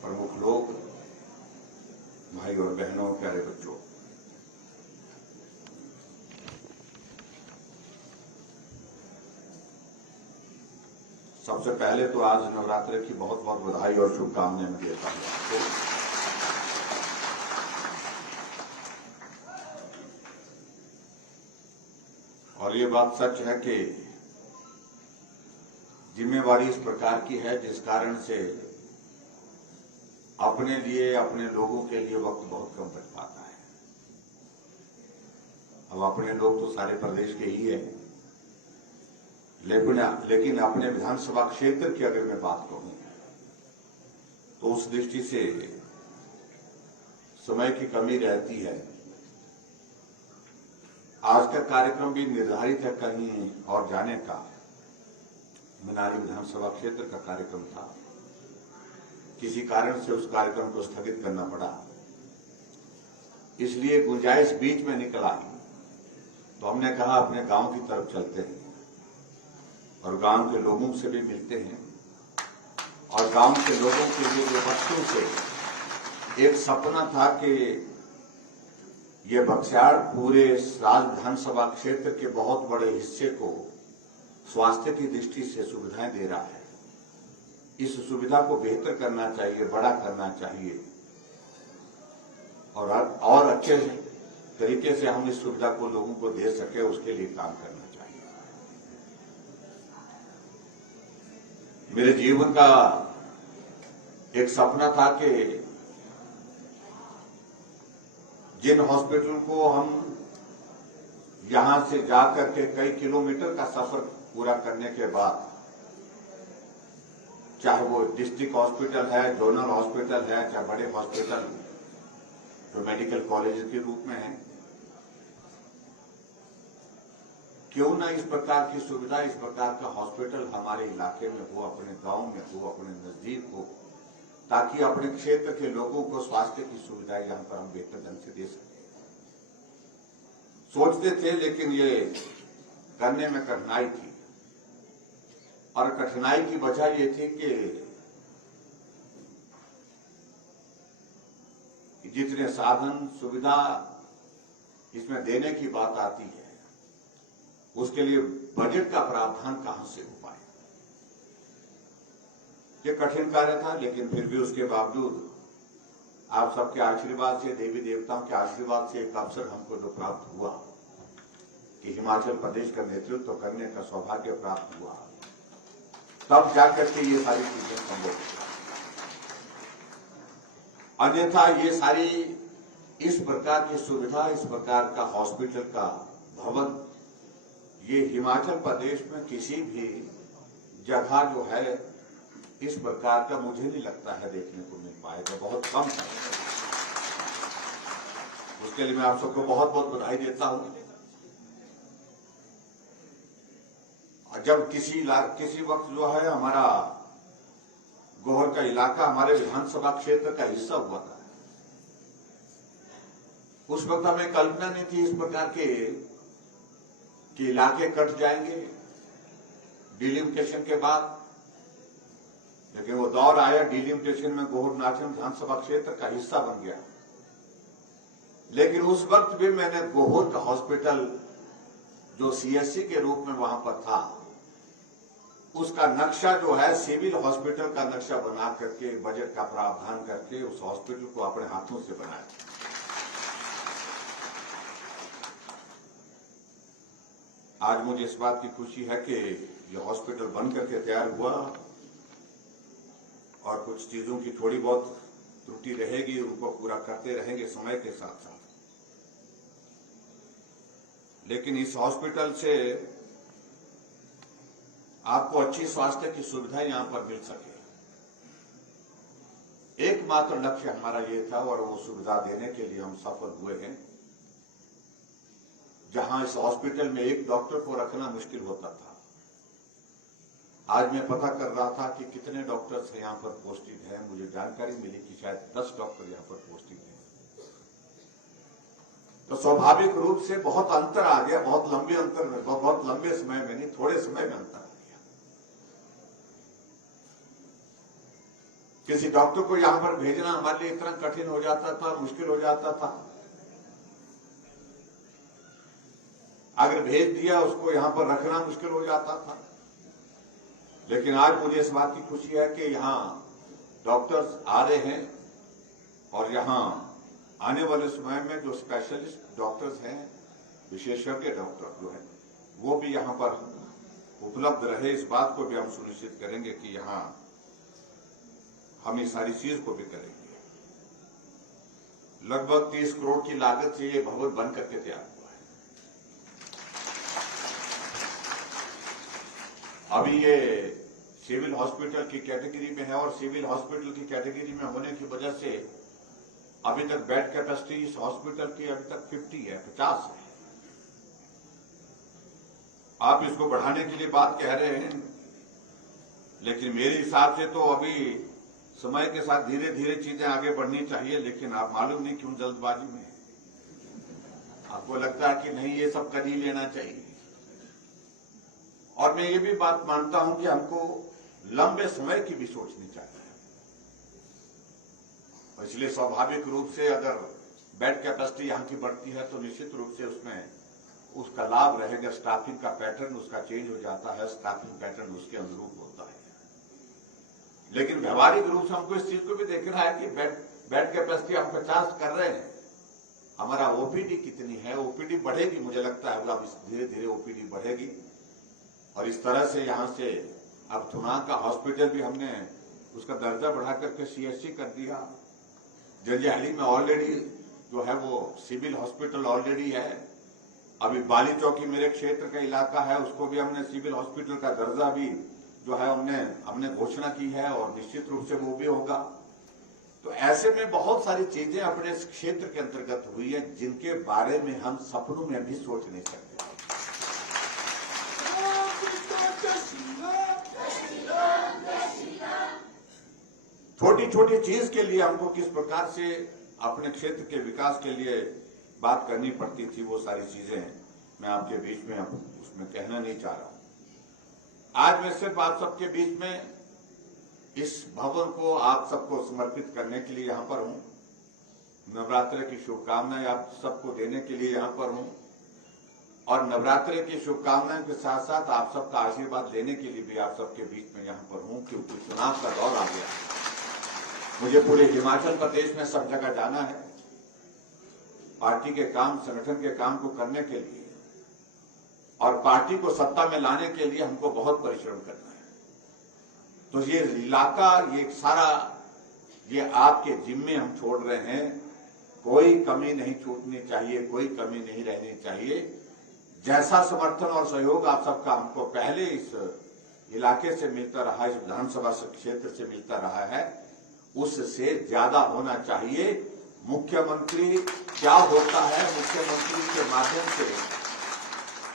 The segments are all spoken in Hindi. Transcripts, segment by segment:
प्रमुख लोग, भाई और बहनों, प्यारे बच्चों, सबसे पहले तो आज नवरात्र की बहुत बहुत बधाई और शुभकामनाएं मैं देता हूं आपको। और ये बात सच है कि जिम्मेवारी इस प्रकार की है जिस कारण से अपने लिए, अपने लोगों के लिए वक्त बहुत कम बच पाता है। अब अपने लोग तो सारे प्रदेश के ही है, लेकिन अपने विधानसभा क्षेत्र की अगर मैं बात करूं तो उस दृष्टि से समय की कमी रहती है। आज का कार्यक्रम भी निर्धारित है कहीं और जाने का, मनाली विधानसभा क्षेत्र का कार्यक्रम था। किसी कारण से उस कार्यक्रम को स्थगित करना पड़ा, इसलिए गुंजाइश बीच में निकल आई तो हमने कहा अपने गांव की तरफ चलते हैं और गांव के लोगों से भी मिलते हैं। और गांव के लोगों के लिए जो बच्चों से एक सपना था कि ये बक्सियाड़ पूरे राज विधानसभा क्षेत्र के बहुत बड़े हिस्से को स्वास्थ्य की दृष्टि से सुविधाएं दे रहा है, इस सुविधा को बेहतर करना चाहिए, बड़ा करना चाहिए और अच्छे तरीके से हम इस सुविधा को लोगों को दे सके, उसके लिए काम करना चाहिए। मेरे जीवन का एक सपना था कि जिन हॉस्पिटल को हम यहां से जाकर के कई किलोमीटर का सफर पूरा करने के बाद, चाहे वो डिस्ट्रिक्ट हॉस्पिटल है, जोनल हॉस्पिटल है, चाहे बड़े हॉस्पिटल जो मेडिकल कॉलेज के रूप में है, क्यों ना इस प्रकार की सुविधा, इस प्रकार का हॉस्पिटल हमारे इलाके में हो, अपने गांव में हो, अपने नजदीक हो, ताकि अपने क्षेत्र के लोगों को स्वास्थ्य की सुविधाएं यहां पर हम बेहतर ढंग से दे सकें। सोचते थे, लेकिन ये करने में कठिनाई थी। और कठिनाई की वजह ये थी कि जितने साधन सुविधा इसमें देने की बात आती है, उसके लिए बजट का प्रावधान कहां से हो पाए। ये कठिन कार्य था, लेकिन फिर भी उसके बावजूद आप सबके आशीर्वाद से, देवी देवताओं के आशीर्वाद से एक अवसर हमको जो प्राप्त हुआ कि हिमाचल प्रदेश का नेतृत्व करने का सौभाग्य प्राप्त हुआ, तब जाकर के ये सारी चीजें संभव हो। अन्यथा ये सारी इस प्रकार की सुविधा, इस प्रकार का हॉस्पिटल का भवन, ये हिमाचल प्रदेश में किसी भी जगह जो है इस प्रकार का मुझे नहीं लगता है देखने को मिल पाएगा, बहुत कम है। उसके लिए मैं आप सबको बहुत बहुत बधाई देता हूं। जब किसी वक्त जो है हमारा गोहर का इलाका हमारे विधानसभा क्षेत्र का हिस्सा हुआ था, उस वक्त हमें कल्पना नहीं थी इस प्रकार के कि इलाके कट जाएंगे डिलिमिटेशन के बाद। लेकिन वो दौर आया, डिलिमिटेशन में गोहर नाचन विधानसभा क्षेत्र का हिस्सा बन गया। लेकिन उस वक्त भी मैंने गोहर का हॉस्पिटल जो सीएससी के रूप में वहां पर था, उसका नक्शा जो है सिविल हॉस्पिटल का नक्शा बना करके, बजट का प्रावधान करके उस हॉस्पिटल को अपने हाथों से बनाया। आज मुझे इस बात की खुशी है कि यह हॉस्पिटल बन करके तैयार हुआ और कुछ चीजों की थोड़ी बहुत त्रुटि रहेगी, उनको पूरा करते रहेंगे समय के साथ साथ। लेकिन इस हॉस्पिटल से आपको अच्छी स्वास्थ्य की सुविधा यहां पर मिल सके, एकमात्र लक्ष्य हमारा ये था और वो सुविधा देने के लिए हम सफल हुए हैं। जहां इस हॉस्पिटल में एक डॉक्टर को रखना मुश्किल होता था, आज मैं पता कर रहा था कि कितने डॉक्टर्स यहां पर पोस्टिंग हैं। मुझे जानकारी मिली कि शायद 10 डॉक्टर यहां पर पोस्टिंग हैं। तो स्वाभाविक रूप से बहुत अंतर आ गया, बहुत लंबे अंतर में, बहुत लंबे समय में नहीं, थोड़े समय में अंतर आ गया। किसी डॉक्टर को यहां पर भेजना हमारे लिए इतना कठिन हो जाता था, मुश्किल हो जाता था। अगर भेज दिया उसको यहां पर रखना मुश्किल हो जाता था। लेकिन आज मुझे इस बात की खुशी है कि यहां डॉक्टर्स आ रहे हैं और यहां आने वाले समय में जो स्पेशलिस्ट डॉक्टर्स हैं, विशेषज्ञ डॉक्टर जो है, वो भी यहां पर उपलब्ध रहे। इस बात को भी हम सुनिश्चित करेंगे कि यहां हम इस सारी चीज को भी करेंगे। लगभग 30 करोड़ की लागत से ये भवन बन करके तैयार हुआ है। अभी ये सिविल हॉस्पिटल की कैटेगरी में है और सिविल हॉस्पिटल की कैटेगरी में होने की वजह से अभी तक बेड कैपेसिटी इस हॉस्पिटल की अभी तक 50 है, 50 है। आप इसको बढ़ाने के लिए बात कह रहे हैं, लेकिन मेरे हिसाब से तो अभी समय के साथ धीरे धीरे चीजें आगे बढ़नी चाहिए। लेकिन आप मालूम नहीं क्यों जल्दबाजी में है। आपको लगता है कि नहीं ये सब कर ही लेना चाहिए। और मैं ये भी बात मानता हूं कि हमको लंबे समय की भी सोचनी चाहिए। इसलिए स्वाभाविक रूप से अगर बेड कैपेसिटी यहां की बढ़ती है तो निश्चित रूप से उसमें उसका लाभ रहेगा। स्टाफिंग का पैटर्न उसका चेंज हो जाता है, स्टाफिंग पैटर्न उसके अनुरूप होता है। लेकिन व्यवहारिक रूप से हमको इस चीज को भी देखना है कि बेड कैपेसिटी हम 50 कर रहे हैं, हमारा ओपीडी कितनी है। ओपीडी बढ़ेगी, मुझे लगता है अब धीरे धीरे ओपीडी बढ़ेगी। और इस तरह से यहां से अब थुनाग का हॉस्पिटल भी हमने उसका दर्जा बढ़ा करके सीएचसी कर दिया। जंजैहली में ऑलरेडी जो है वो सिविल हॉस्पिटल ऑलरेडी है। अभी बाली चौकी मेरे क्षेत्र का इलाका है, उसको भी हमने सिविल हॉस्पिटल का दर्जा भी जो है हमने घोषणा की है और निश्चित रूप से वो भी होगा। तो ऐसे में बहुत सारी चीजें अपने क्षेत्र के अंतर्गत हुई है जिनके बारे में हम सपनों में भी सोच नहीं सकते। छोटी छोटी चीज के लिए हमको किस प्रकार से अपने क्षेत्र के विकास के लिए बात करनी पड़ती थी, वो सारी चीजें मैं आपके बीच में उसमें कहना नहीं चाह रहा हूं। आज मैं सिर्फ आप सबके बीच में इस भवन को आप सबको समर्पित करने के लिए यहां पर हूं। नवरात्र की शुभकामनाएं आप सबको देने के लिए यहां पर हूं और नवरात्र की शुभकामनाओं के साथ साथ आप सबका आशीर्वाद लेने के लिए भी आप सबके बीच में यहां पर हूं, क्योंकि चुनाव का दौर आ गया। मुझे पूरे हिमाचल प्रदेश में सब जगह जाना है पार्टी के काम, संगठन के काम को करने के लिए, और पार्टी को सत्ता में लाने के लिए हमको बहुत परिश्रम करना है। तो ये इलाका, ये सारा, ये आपके जिम्मे हम छोड़ रहे हैं। कोई कमी नहीं छूटनी चाहिए, कोई कमी नहीं रहनी चाहिए। जैसा समर्थन और सहयोग आप सबका हमको पहले इस इलाके से मिलता रहा, इस विधानसभा क्षेत्र से मिलता रहा है, उससे ज्यादा होना चाहिए। मुख्यमंत्री क्या होता है, मुख्यमंत्री के माध्यम से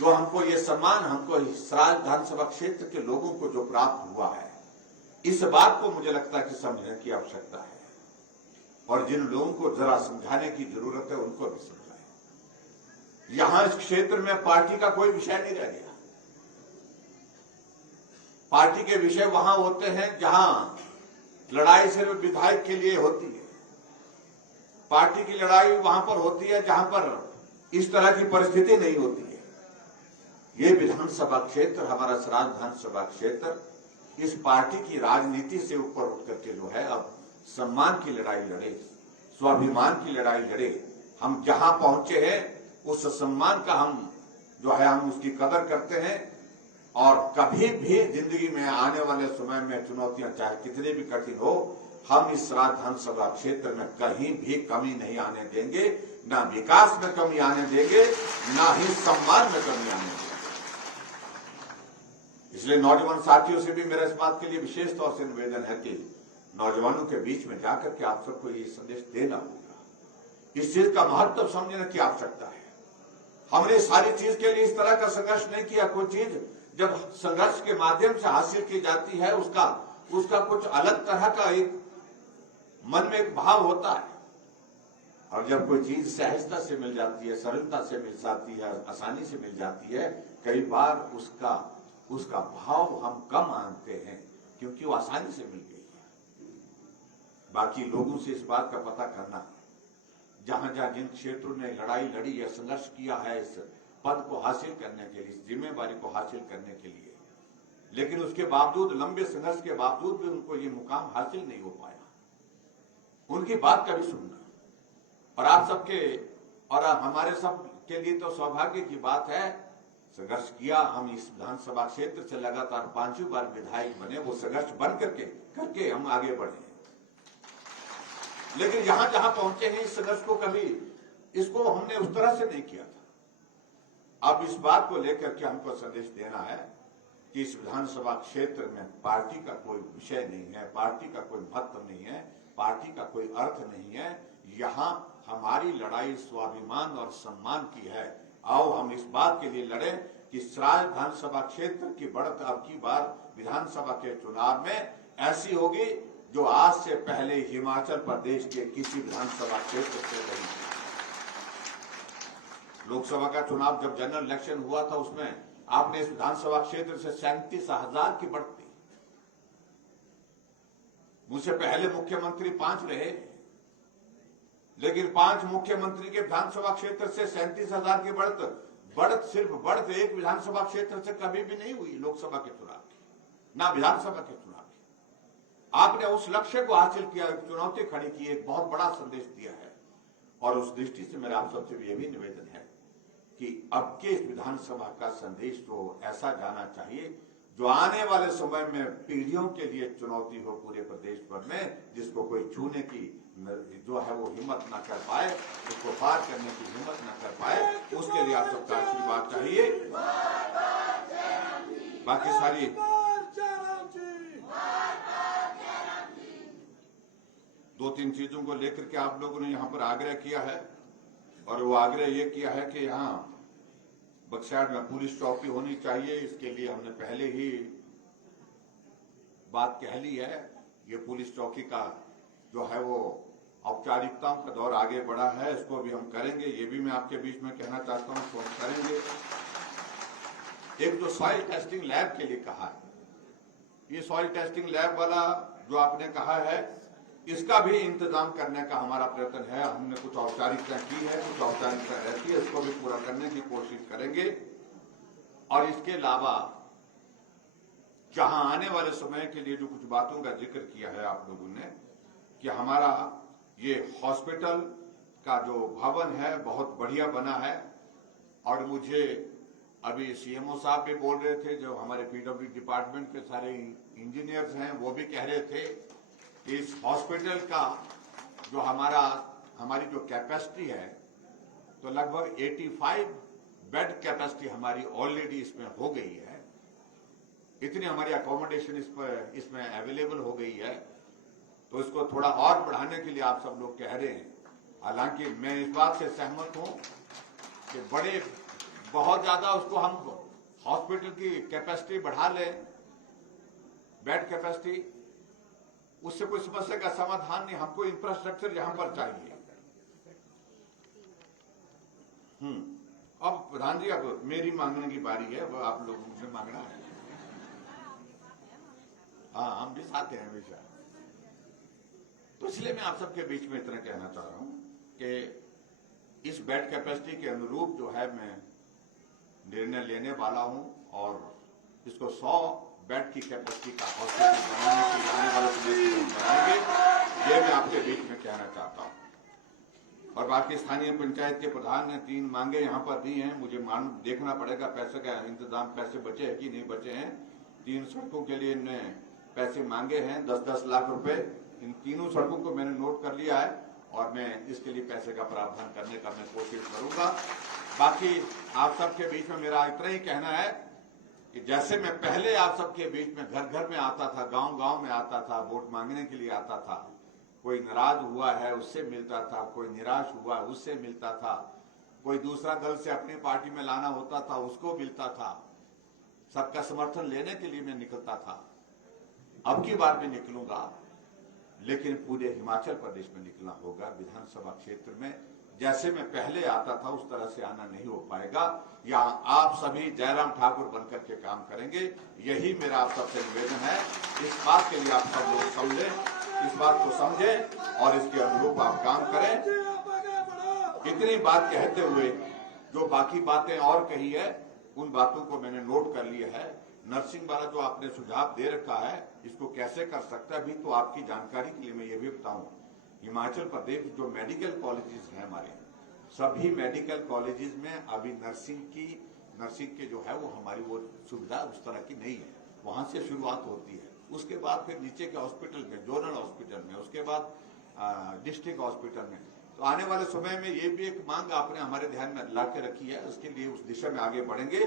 जो हमको ये सम्मान, हमको सराज विधानसभा क्षेत्र के लोगों को जो प्राप्त हुआ है, इस बात को मुझे लगता है कि समझने की आवश्यकता है। और जिन लोगों को जरा समझाने की जरूरत है उनको भी समझाएं। यहां इस क्षेत्र में पार्टी का कोई विषय नहीं रह गया। पार्टी के विषय वहां होते हैं जहां लड़ाई सिर्फ विधायक के लिए होती है। पार्टी की लड़ाई वहां पर होती है जहां पर इस तरह की परिस्थिति नहीं होती है। ये विधानसभा क्षेत्र, हमारा सराज विधानसभा क्षेत्र, इस पार्टी की राजनीति से ऊपर उठ करके जो है अब सम्मान की लड़ाई लड़े, स्वाभिमान की लड़ाई लड़े। हम जहां पहुंचे हैं उस सम्मान का हम जो है हम उसकी कदर करते हैं। और कभी भी जिंदगी में आने वाले समय में चुनौतियां चाहे कितनी भी कठिन हो, हम इस विधानसभा क्षेत्र में कहीं भी कमी नहीं आने देंगे। ना विकास में कमी आने देंगे, ना ही सम्मान में कमी आने देंगे। इसलिए नौजवान साथियों से भी मेरा इस बात के लिए विशेष तौर से निवेदन है कि नौजवानों के बीच में जाकर के आप सबको ये संदेश देना होगा। इस चीज का महत्व समझने की आवश्यकता है। हमने सारी चीज के लिए इस तरह का संघर्ष नहीं किया। कोई चीज जब संघर्ष के माध्यम से हासिल की जाती है, उसका कुछ अलग तरह का एक मन में एक भाव होता है। और जब कोई चीज सहजता से मिल जाती है, सरलता से मिल जाती है, आसानी से मिल जाती है, कई बार उसका भाव हम कम मानते हैं क्योंकि वो आसानी से मिल गई है। बाकी लोगों से इस बात का पता करना, जहां जहां जिन क्षेत्रों में लड़ाई लड़ी या संघर्ष किया है इस पद को हासिल करने के लिए, इस जिम्मेवारी को हासिल करने के लिए, लेकिन उसके बावजूद, लंबे संघर्ष के बावजूद भी उनको ये मुकाम हासिल नहीं हो पाया, उनकी बात का भी सुनना। और आप सबके और हमारे सब के लिए तो सौभाग्य की बात है, संघर्ष किया, हम इस विधानसभा क्षेत्र से लगातार 5वीं बार विधायक बने, वो संघर्ष बन करके हम आगे बढ़े। लेकिन जहां जहां पहुंचे हैं, इस संघर्ष को कभी इसको हमने उस तरह से नहीं किया था। अब इस बात को लेकर के हमको संदेश देना है कि इस विधानसभा क्षेत्र में पार्टी का कोई विषय नहीं है, पार्टी का कोई महत्व नहीं है, पार्टी का कोई अर्थ नहीं है। यहां हमारी लड़ाई स्वाभिमान और सम्मान की है। आओ हम इस बात के लिए लड़ें कि सराय विधानसभा क्षेत्र की बढ़त अब की बार विधानसभा के चुनाव में ऐसी होगी जो आज से पहले हिमाचल प्रदेश के किसी विधानसभा क्षेत्र से नहीं। लोकसभा का चुनाव जब जनरल इलेक्शन हुआ था, उसमें आपने इस विधानसभा क्षेत्र से 37,000 की बढ़ती। मुझसे पहले मुख्यमंत्री 5 रहे, लेकिन 5 मुख्यमंत्री के विधानसभा क्षेत्र से 37,000 की बढ़त सिर्फ बढ़त एक विधानसभा क्षेत्र से कभी भी नहीं हुई, लोकसभा के चुनाव की, ना विधानसभा के चुनाव की। आपने उस लक्ष्य को हासिल किया, चुनौती खड़ी की, एक बहुत बड़ा संदेश दिया है। और उस दृष्टि से मेरा आप सबसे यह भी निवेदन है कि अब के इस विधानसभा का संदेश तो ऐसा जाना चाहिए जो आने वाले समय में पीढ़ियों के लिए चुनौती हो पूरे प्रदेश भर में, जिसको कोई छूने की जो है वो हिम्मत ना कर पाए, उसको पार करने की हिम्मत ना कर पाए। उसके लिए आप सबका आशीर्वाद चाहिए। बाकी सारी दो तीन चीजों को लेकर के आप लोगों ने यहाँ पर आग्रह किया है, और वो आग्रह ये किया है कि यहाँ बक्सर में पुलिस चौकी होनी चाहिए। इसके लिए हमने पहले ही बात कह ली है। ये पुलिस चौकी का जो है वो औपचारिकताओं का दौर आगे बढ़ा है, इसको भी हम करेंगे। ये भी मैं आपके बीच में कहना चाहता हूँ, इसको हम करेंगे। एक जो सॉइल टेस्टिंग लैब के लिए कहा है, ये सॉइल टेस्टिंग लैब वाला जो आपने कहा है, इसका भी इंतजाम करने का हमारा प्रयत्न है। हमने कुछ औपचारिकता की है, कुछ औपचारिकता रहती है, इसको भी पूरा करने की कोशिश करेंगे। और इसके अलावा जहां आने वाले समय के लिए जो कुछ बातों का जिक्र किया है आप लोगों ने, कि हमारा ये हॉस्पिटल का जो भवन है बहुत बढ़िया बना है। और मुझे अभी सीएमओ साहब भी बोल रहे थे, जो हमारे पीडब्ल्यू डिपार्टमेंट के सारे इंजीनियर्स हैं, वो भी कह रहे थे इस हॉस्पिटल का जो हमारी जो कैपेसिटी है, तो लगभग 85 बेड कैपेसिटी हमारी ऑलरेडी इसमें हो गई है। इतनी हमारी अकोमोडेशन इसमें अवेलेबल हो गई है। तो इसको थोड़ा और बढ़ाने के लिए आप सब लोग कह रहे हैं। हालांकि मैं इस बात से सहमत हूं कि बहुत ज्यादा उसको हम हॉस्पिटल की कैपेसिटी बढ़ा लें, बेड कैपेसिटी, उससे कोई समस्या का समाधान नहीं। हमको इंफ्रास्ट्रक्चर यहां पर चाहिए। अब प्रधान जी, अब मेरी मांगने की बारी है, वो आप लोगों से मांगना है। हाँ, हम भी साथ हैं हमेशा। तो इसलिए मैं आप सबके बीच में इतना कहना चाह रहा हूं कि इस बेड कैपेसिटी के अनुरूप जो है मैं निर्णय लेने वाला हूं, और इसको 100 बेड की कैपेसिटी का हॉस्पिटल बनाने के लिए आने वाले समय में बनाएंगे। ये मैं आपके बीच में कहना चाहता हूं। और बाकी स्थानीय पंचायत के प्रधान ने 3 मांगे यहाँ पर दी हैं। मुझे देखना पड़ेगा पैसे का इंतजाम, पैसे बचे हैं कि नहीं बचे हैं। 3 सड़कों के लिए इन्होंने पैसे मांगे हैं, 10-10 लाख रुपए। इन तीनों सड़कों को मैंने नोट कर लिया है, और मैं इसके लिए पैसे का प्रावधान करने का मैं कोशिश करूंगा। बाकी आप सबके बीच में मेरा इतना ही कहना है कि जैसे मैं पहले आप सबके बीच में घर घर में आता था, गांव गांव में आता था, वोट मांगने के लिए आता था, कोई नाराज हुआ है उससे मिलता था, कोई निराश हुआ उससे मिलता था, कोई दूसरा दल से अपनी पार्टी में लाना होता था उसको मिलता था, सबका समर्थन लेने के लिए मैं निकलता था। अब की बार भी निकलूंगा, लेकिन पूरे हिमाचल प्रदेश में निकलना होगा। विधानसभा क्षेत्र में जैसे मैं पहले आता था उस तरह से आना नहीं हो पाएगा। यहाँ आप सभी जयराम ठाकुर बनकर के काम करेंगे, यही मेरा आप सबसे निवेदन है। इस बात के लिए आप सब लोग समझें इस बात को समझें और इसके अनुरूप आप काम करें। इतनी बात कहते हुए जो बाकी बातें और कही है उन बातों को मैंने नोट कर लिया है। नर्सिंग वाला जो आपने सुझाव दे रखा है इसको कैसे कर सकता है, अभी तो आपकी जानकारी के लिए मैं ये भी बताऊं, हिमाचल प्रदेश जो मेडिकल कॉलेजेस हैं हमारे, सभी मेडिकल कॉलेजेस में अभी नर्सिंग के जो है वो हमारी वो सुविधा उस तरह की नहीं है। वहां से शुरुआत होती है, उसके बाद फिर नीचे के हॉस्पिटल में, जोनल हॉस्पिटल में, उसके बाद डिस्ट्रिक्ट हॉस्पिटल में। तो आने वाले समय में ये भी एक मांग आपने हमारे ध्यान में ला के रखी है, उसके लिए उस दिशा में आगे बढ़ेंगे।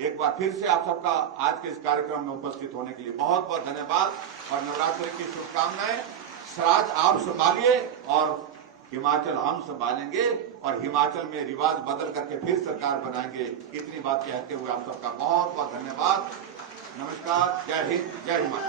एक बार फिर से आप सबका आज के इस कार्यक्रम में उपस्थित होने के लिए बहुत बहुत धन्यवाद और नवरात्रि की शुभकामनाएं। श्राद्ध आप संभालिए और हिमाचल हम संभालेंगे और हिमाचल में रिवाज बदल करके फिर सरकार बनाएंगे। इतनी बात कहते हुए आप सबका बहुत बहुत धन्यवाद। नमस्कार, जय हिंद, जय हिमाचल।